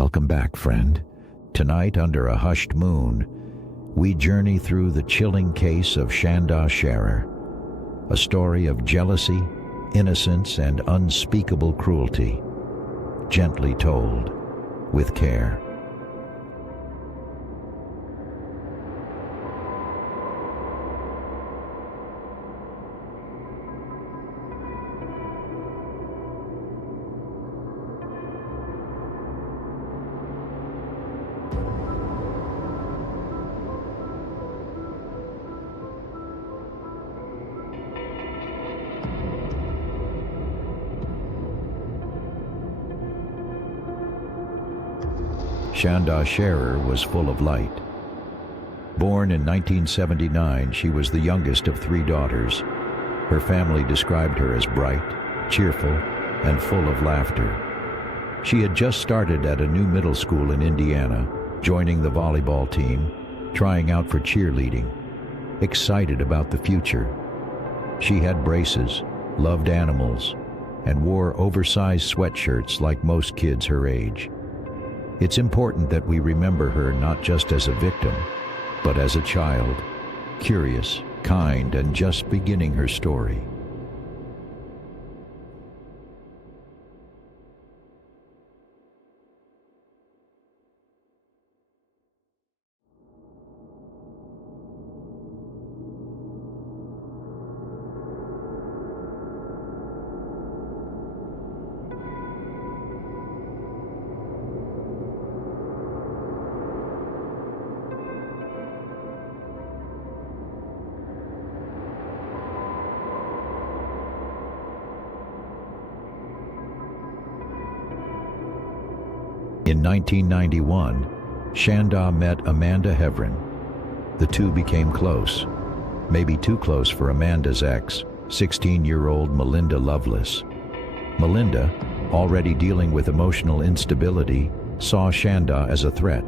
Welcome back, friend. Tonight, under a hushed moon, we journey through the chilling case of Shanda Sharer, a story of jealousy, innocence, and unspeakable cruelty, gently told, with care. Shanda Sharer was full of light. Born in 1979, she was the youngest of 3 daughters. Her family described her as bright, cheerful, and full of laughter. She had just started at a new middle school in Indiana, joining the volleyball team, trying out for cheerleading, excited about the future. She had braces, loved animals, and wore oversized sweatshirts like most kids her age. It's important that we remember her not just as a victim, but as a child, curious, kind, and just beginning her story. In 1991, Shanda met Amanda Hevron. The two became close, maybe too close for Amanda's ex, 16-year-old Melinda Loveless. Melinda, already dealing with emotional instability, saw Shanda as a threat.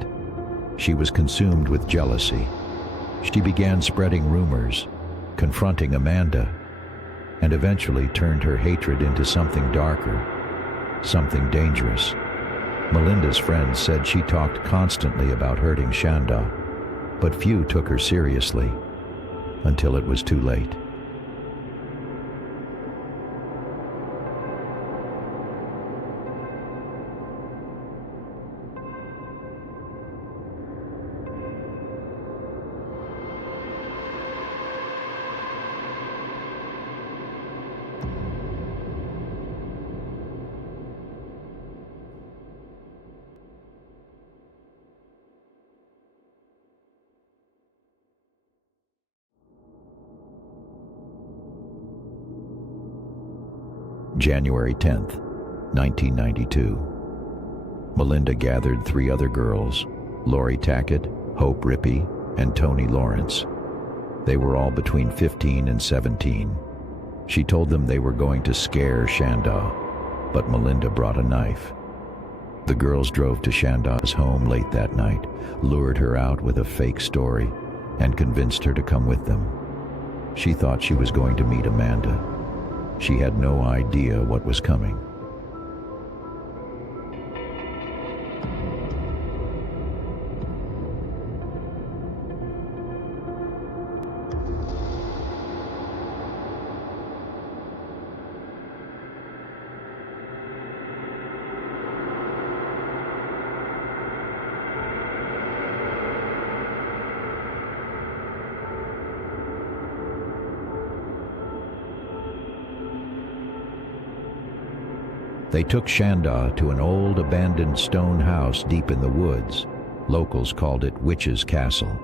She was consumed with jealousy. She began spreading rumors, confronting Amanda, and eventually turned her hatred into something darker, something dangerous. Melinda's friends said she talked constantly about hurting Shanda, but few took her seriously until it was too late. January 10th, 1992. Melinda gathered 3 other girls, Lori Tackett, Hope Rippey, and Tony Lawrence. They were all between 15 and 17. She told them they were going to scare Shanda, but Melinda brought a knife. The girls drove to Shanda's home late that night, lured her out with a fake story, and convinced her to come with them. She thought she was going to meet Amanda. She had no idea what was coming. They took Shanda to an old abandoned stone house deep in the woods. Locals called it Witch's Castle.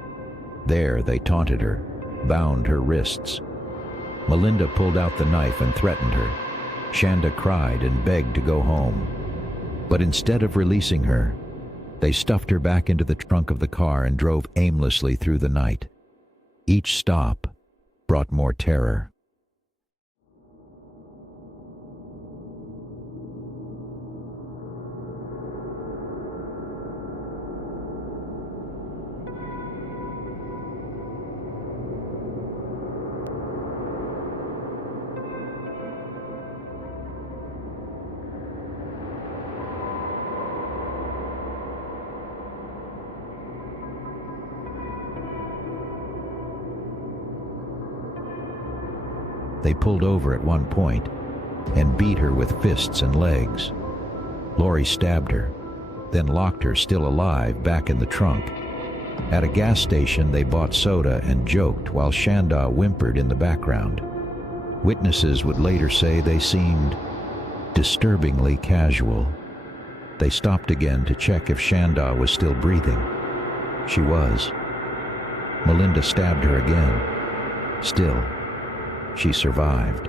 There they taunted her, bound her wrists. Melinda pulled out the knife and threatened her. Shanda cried and begged to go home. But instead of releasing her, they stuffed her back into the trunk of the car and drove aimlessly through the night. Each stop brought more terror. They pulled over at one point and beat her with fists and legs. Lori stabbed her, then locked her still alive back in the trunk. At a gas station, they bought soda and joked while Shanda whimpered in the background. Witnesses would later say they seemed disturbingly casual. They stopped again to check if Shanda was still breathing. She was. Melinda stabbed her again. Still, she survived.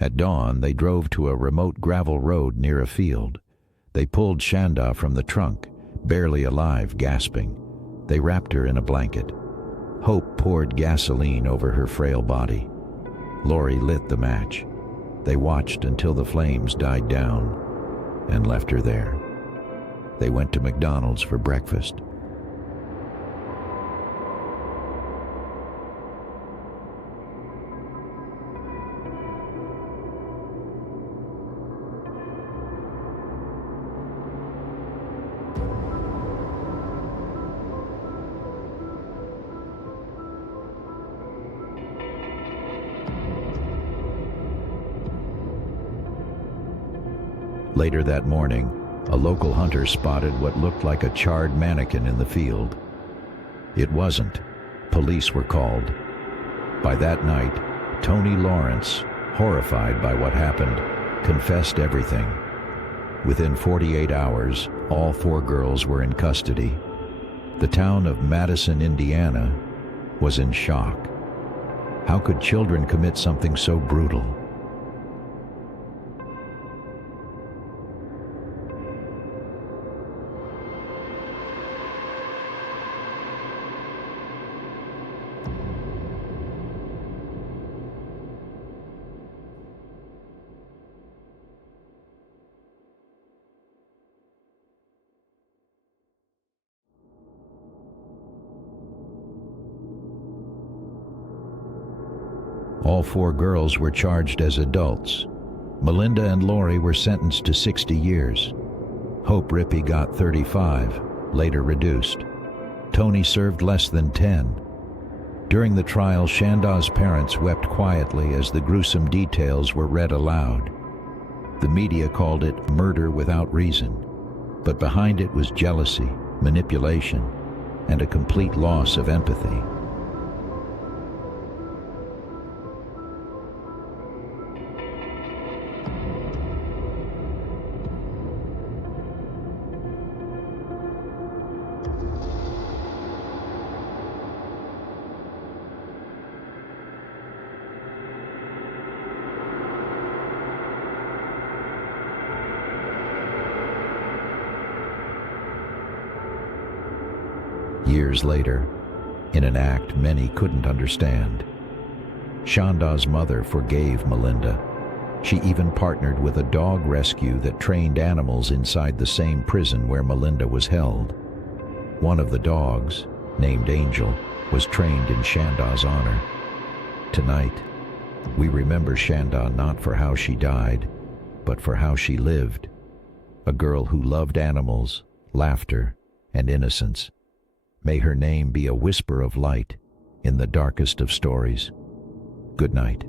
At dawn, they drove to a remote gravel road near a field. They pulled Shanda from the trunk, barely alive, gasping. They wrapped her in a blanket. Hope poured gasoline over her frail body. Lori lit the match. They watched until the flames died down and left her there. They went to McDonald's for breakfast. Later that morning, a local hunter spotted what looked like a charred mannequin in the field. It wasn't. Police were called. By that night, Tony Lawrence, horrified by what happened, confessed everything. Within 48 hours, all 4 girls were in custody. The town of Madison, Indiana, was in shock. How could children commit something so brutal? All 4 girls were charged as adults. Melinda and Lori were sentenced to 60 years. Hope Rippey got 35, later reduced. Tony served less than 10. During the trial, Shanda's parents wept quietly as the gruesome details were read aloud. The media called it murder without reason, but behind it was jealousy, manipulation, and a complete loss of empathy. Years later, in an act many couldn't understand, Shanda's mother forgave Melinda. She even partnered with a dog rescue that trained animals inside the same prison where Melinda was held. One of the dogs, named Angel, was trained in Shanda's honor. Tonight, we remember Shanda not for how she died, but for how she lived. A girl who loved animals, laughter, and innocence. May her name be a whisper of light in the darkest of stories. Good night.